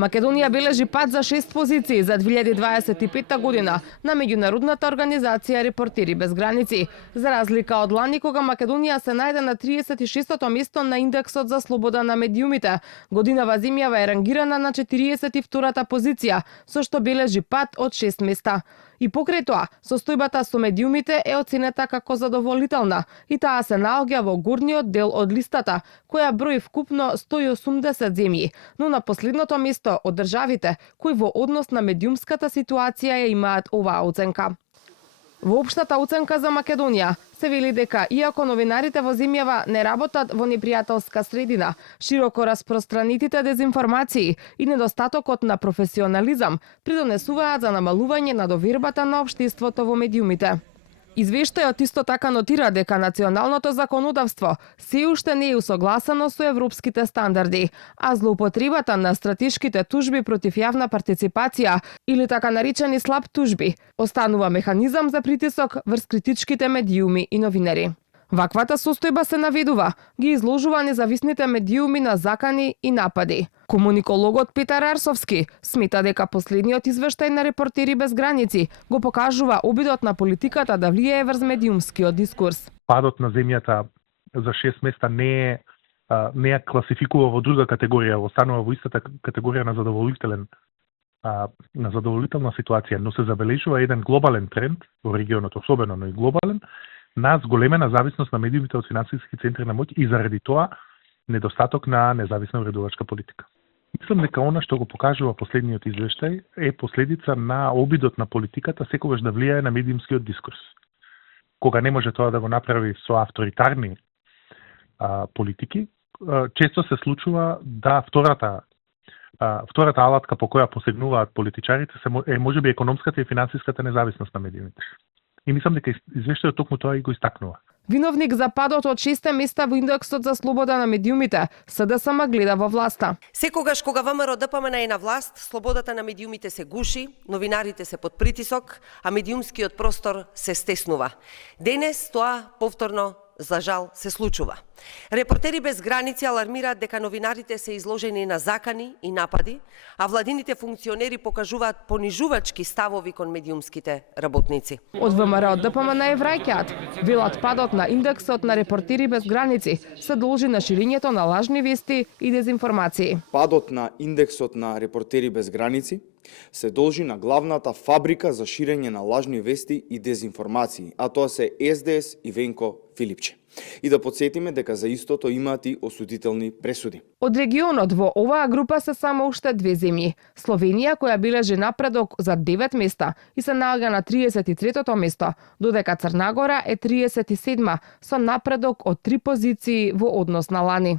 Македонија бележи пад за 6 позиции за 2025 година на меѓународната организација Репортери без граници, за разлика од лани кога Македонија се најде на 36-то место на индексот за слобода на медиумите. Годинава земјава е рангирана на 42-та позиција, со што бележи пад од 6 места. И покрај тоа, состојбата со медиумите е оценета како задоволителна и таа се наоѓа во горниот дел од листата, која брои вкупно 180 земји, но на последното место од државите кои во однос на медиумската ситуација ја имаат оваа оценка. Во општата оценка за Македонија се вели дека иако новинарите во земјава не работат во непријателска средина, широко распространетите дезинформации и недостатокот на професионализам придонесуваат за намалување на довербата на општеството во медиумите. Извештајот исто така нотира дека националното законодавство се уште не е усогласено со европските стандарди, а злоупотребата на стратешките тужби против јавна партиципација или така наречени слаб тужби останува механизам за притисок врз критичките медиуми и новинари. Ваквата состојба се наведува, ги изложува независните медиуми на закани и напади. Комуникологот Петар Арсовски смета дека последниот извештај на Репортери без граници го покажува обидот на политиката да влијае врз медиумскиот дискурс. Падот на земјата за 6 места не ја класификува во друга категорија, останува во истата категорија на задоволителна ситуација, но се забележува еден глобален тренд во регионот, особено но и глобален, на зголемена зависност на медиумите од финансиски центри на моќ и заради тоа недостаток на независна уредувачка политика. Мислам дека она што го покажува последниот извештај е последица на обидот на политиката секогаш да влијае на медиумскиот дискурс. Кога не може тоа да го направи со авторитарни политики, често се случува да втората алатка по која посегнуваат политичарите е можеби економската и финансиската независност на медиумите. И мислам дека извештајот токму тоа и го истакнува. Виновник за падот од 6 места во индексот за слобода на медиумите, СДСМ гледа во власта. Секогаш кога ВМРО ДПМН е на власт, слободата на медиумите се гуши, новинарите се под притисок, а медиумскиот простор се стеснува. Денес тоа повторно за жал се случува. Репортери без граници алармираат дека новинарите се изложени на закани и напади, а владините функционери покажуваат понижувачки ставови кон медиумските работници. Од ВМРО ДПМН е враќаат. Велат падот на индексот на Репортери без граници се должи на ширењето на лажни вести и дезинформации. Падот на индексот на Репортери без граници се должи на главната фабрика за ширење на лажни вести и дезинформации, а тоа се СДС и Венко Филипче. И да подсетиме дека за истото имаат и осудителни пресуди. Од регионот во оваа група се само уште две земји. Словенија, која бележи напредок за 9 места и се наоѓа на 33-то место, додека Црна Гора е 37-ма со напредок од 3 позиции во однос на лани.